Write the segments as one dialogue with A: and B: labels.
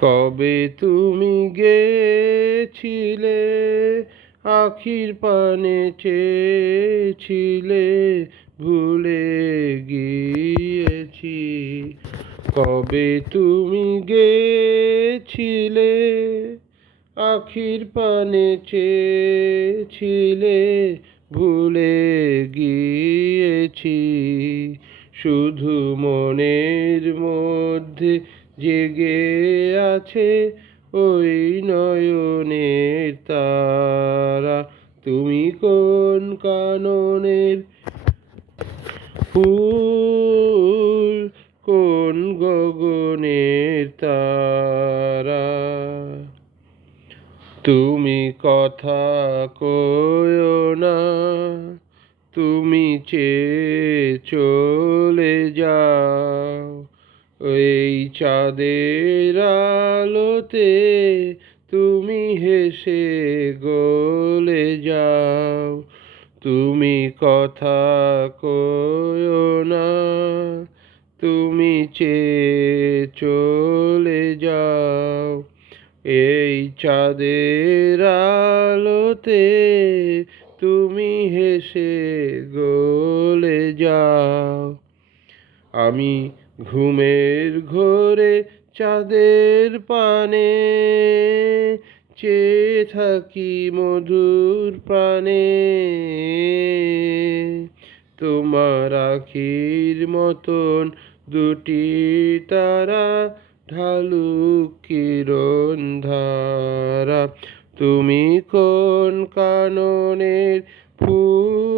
A: কবে তুমি গেছিলে? আখির পানে চেয়েছিলে, ভুলে গিয়েছি। কবে তুমি গেছিলে? আখির পানে চেয়েছিলে, ভুলে গিয়েছি। শুধু মনের মধ্যে জেগে আছে ওই নয়নের তারা। তুমি কোন কাননের ফুল, কোন গগনের তারা? তুমি কথা কয়ো না, তুমি চেয়ে চলে যাও। এই চাঁদের আলোতে তুমি হেসে গলে যাও, তুমি কথা কয়ো না, তুমি চেয়ে চলে যাও। এই চাঁদের আলোতে তুমি হেসে গলে যাও। আমি ঘুমের ঘোরে চাঁদের পানে, চেয়ে থাকি মধুর প্রাণে। তোমার আখির মতন দুটি তারা ঢালু কিরণ ধারা। তুমি কোন কাননের ফুল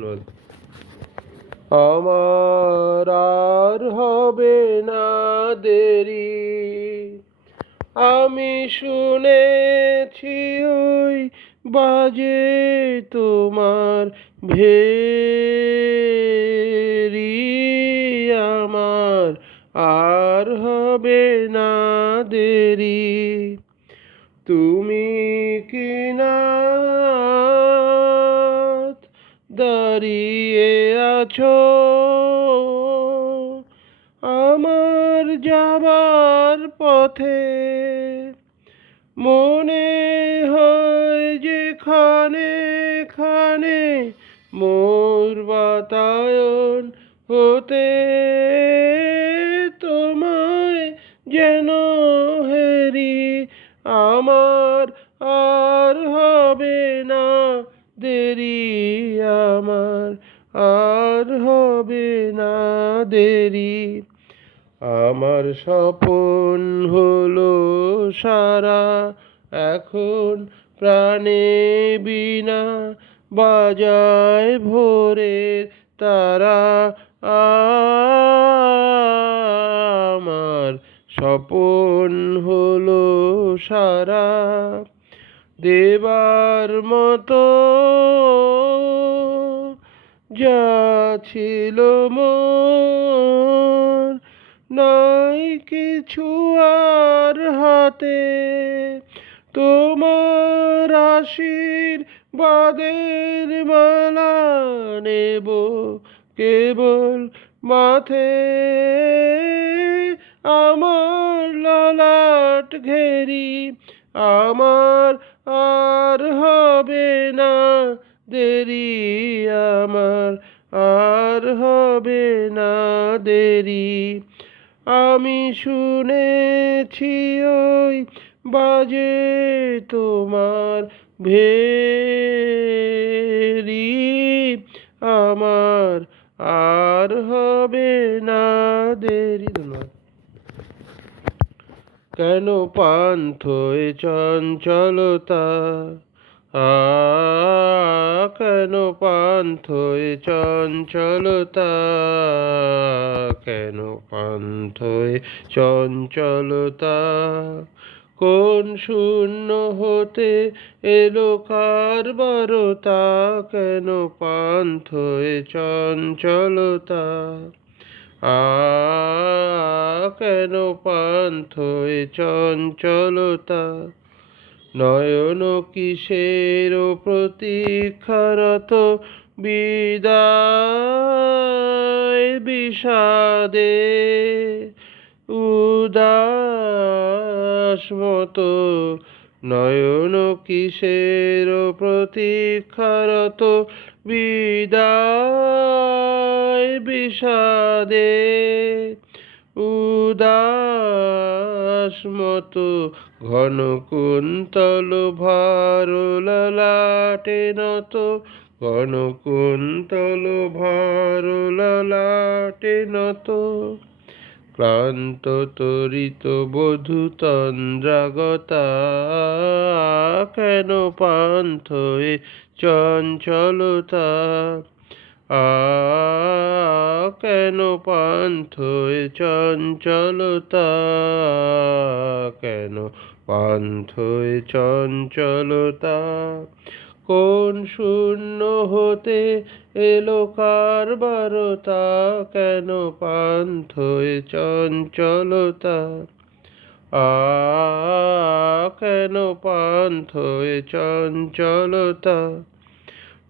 A: আমার আর হবে না দেরি। আমি শুনেছি ওই বাজে তোমার ভেরি। আমার আর হবে না দেরি। তুমি কি না দাঁড়িয়ে আছো। আমার যাবার পথে মনে হয় যে খানে খানে মোর বাতায়ন হতে তোমায় যেন হেরি আমার আর হবে না। দেরি আমার আর হবে না দেরি। আমার স্বপন হলো সারা, এখন প্রাণে বিনা বাজায় ভোরের তারা। আমার স্বপন হলো সারা দেবার মতো যা ছিল মোর, নাই কিছু আর হাতে। তোমার আশীর্বাদের মালা নেব কেবল মাথে। আমার ললাট ঘেরি, আমার আর হবে না দেরি আমার, আর হবে না দেরি। আমি শুনেছি ওই বাজে তোমার ভেরি। আমার আর হবে না দেরি। কেন পান্থয় চঞ্চলতা? আ, কেন পান্থয় চঞ্চলতা? কেন পান্থয় চঞ্চলতা? কোন শূন্য হতে এলো কারবারতা কেন পান্থয় চঞ্চলতা? আ কেন পান্থয় চঞ্চলতা। নয়ন কিসের প্রতীক্ষারত বিদায় বিষাদে উদাস মতো। নয়ন কিসের প্রতীক্ষারত বিদায় বিষাদে উদাস মতো ঘন কুন্তল ভারুলাটে নত। ঘন কুন্তল ভারুলাটে নত। ক্লান্ত তরিত বধূ তন্দ্রাগতা কেন পান্থয়ে চঞ্চলতা? আ কেন পান্থয়ে চঞ্চলতা? কেন পান্থয়ে চঞ্চলতা? কোন শূন্য হতে এলো কারবারতা কেন পান্থয়ে চঞ্চলতা? আ, কেন পান্থয়ে চঞ্চলতা?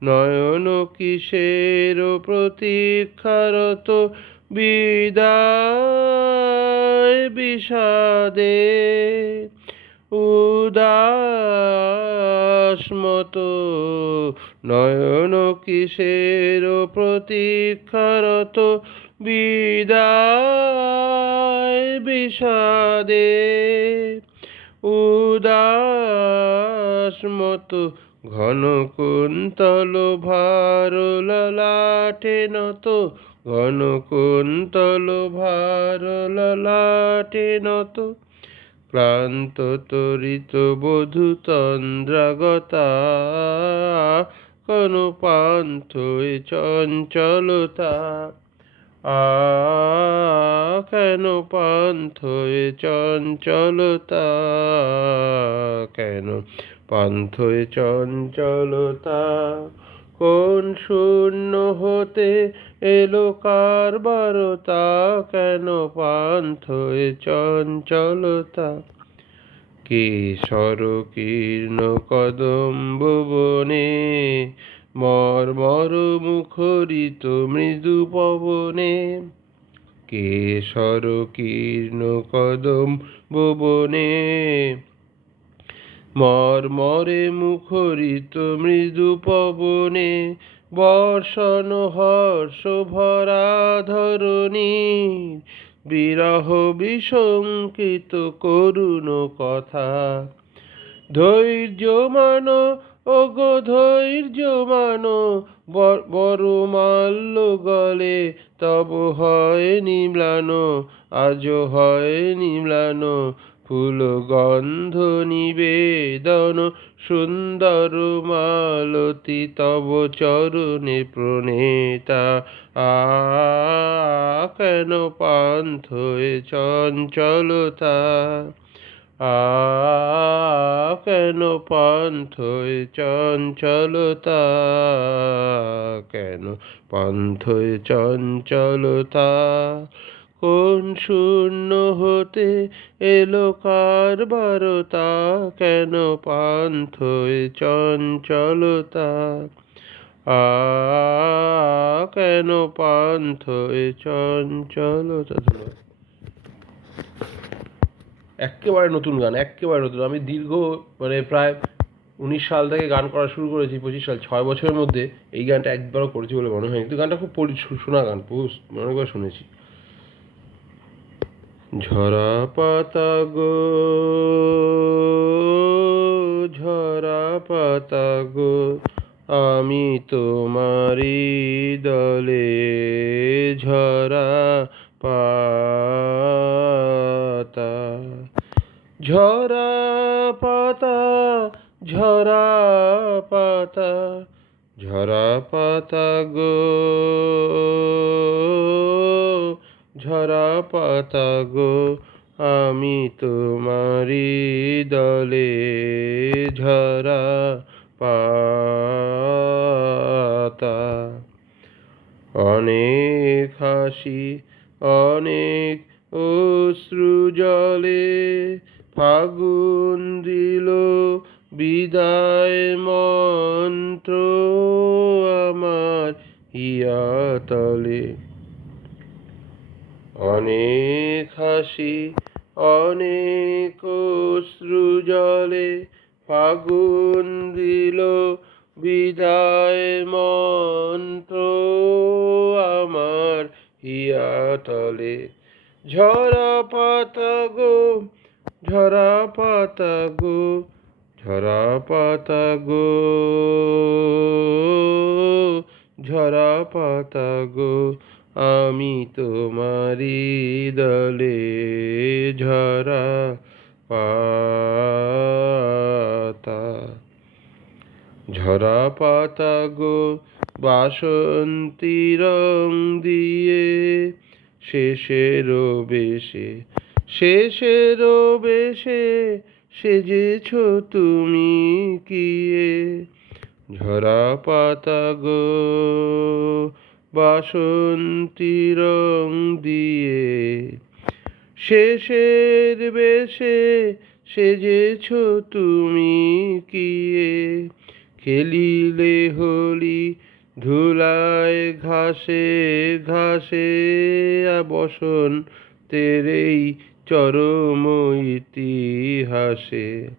A: নয়ন কিসের প্রতীক্ষারত বিদায় বিষাদে? উদাস মতো নয়ন কিসের প্রতীক্ষারত বিদায় বিষাদে। উদাস মতো ঘন কুন্তল ভার ললাটে নত, ঘন কুন্তল ভার ললাটে নত। ক্লান্ত তরিত বধূ তন্দ্রাগতা কোন পান্থয় চঞ্চলতা। আ কেন পান্থয় চঞ্চলতা কেন পান্থয় চঞ্চলতা। কোন শূন্য হতে এলো কারবারতা কেন পান্থ চঞ্চলতা? কেশর কীর্ণ কদম্ব বনে মর্মর মুখরিত মৃদু পবনে? কেশর কীর্ণ কদম্ব বনে মর্মরে মুখরিত মৃদু পবনে, বর্ষণ হর্ষ ভরা ধরণী, বিরহ বিশঙ্কিত করুণ কথা। ধৈর্য মানো ওগো ধৈর্য মানো বড় মাল্য গলে তব হয় নিম্লানো আজ হয় নিম্লানো ফুল গন্ধ নিবেদন, সুন্দর মালতী তব চরণে প্রণেতা। আ কেন পান্থয়ে চঞ্চলতা? আ কেন পান্থয়ে চঞ্চলতা? কেন পান্থয়ে চঞ্চলতা? কোন শূন্য হতে এলো কারবারতা কেন পান্থয়ে চঞ্চলতা? আ, কেন পান্থয়ে চঞ্চলতা। একেবারে নতুন গান, একেবারে নতুন। আমি দীর্ঘ মানে প্রায় উনিশ সাল থেকে গান করা শুরু করেছি, পঁচিশ সাল, ছয় বছরের মধ্যে এই গানটা একবারও করেছি বলে মনে হয় কিন্তু গানটা খুব শোনা গান বহু অনেকবার শুনেছি। ঝরা পাতা গো। ঝরা পাতা গো, আমি তোমারি দলে ঝরা পাতা। অনেক হাসি, অনেক অশ্রু জলে ফাগুন দিল বিদায় মন্ত্র আমার হিয়াতলে। অনেক হাসি, অনেক অশ্রু জলে ফাগুন দিল বিদায় মন্ত্র আমার হিয়াতলে। ঝরা পাতা গো, ঝরা পাতা গো, ঝরা পাতা গো, ঝরা পাতা গো আমি তোমারি দলে ঝরা পাতা। ঝরা পাতা গো, বাসন্তী রং দিয়ে শেষেরও বেশে শেষেরও বেশে সেজেছ তুমি কিয়ে। ঝরা পাতা গো বাসন্তী রং দিয়ে শেষের বেশে সেজেছ তুমি কিয়ে। খেলিলে হলি ধুলায় ঘাসে ঘাসে বসন তেরেই চরম ইতিহাসে।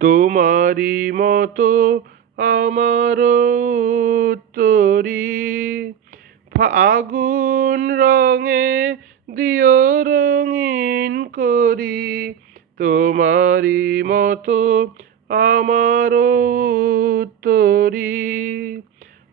A: তোমারই মতো আমার উত্তরি ফাগুন রঙে দিও রঙিন করি। তোমারই মতো আমার উত্তরি।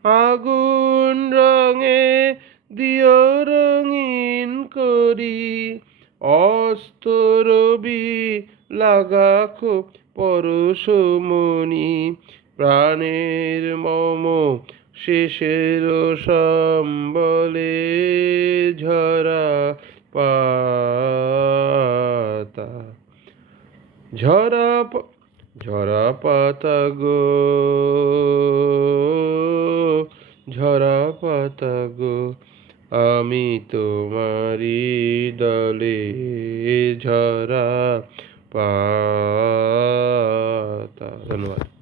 A: আগুন রঙে দিও রঙিন করি। অস্ত রবি লাগাখো পরশমণি। প্রাণের মম শেষের সম্বলে ঝরা পাতা। ঝরা ঝরা পাতা গো, ঝরা পাতা গো, আমি তোমারি দলে ঝরা পাতা। ধন্যবাদ।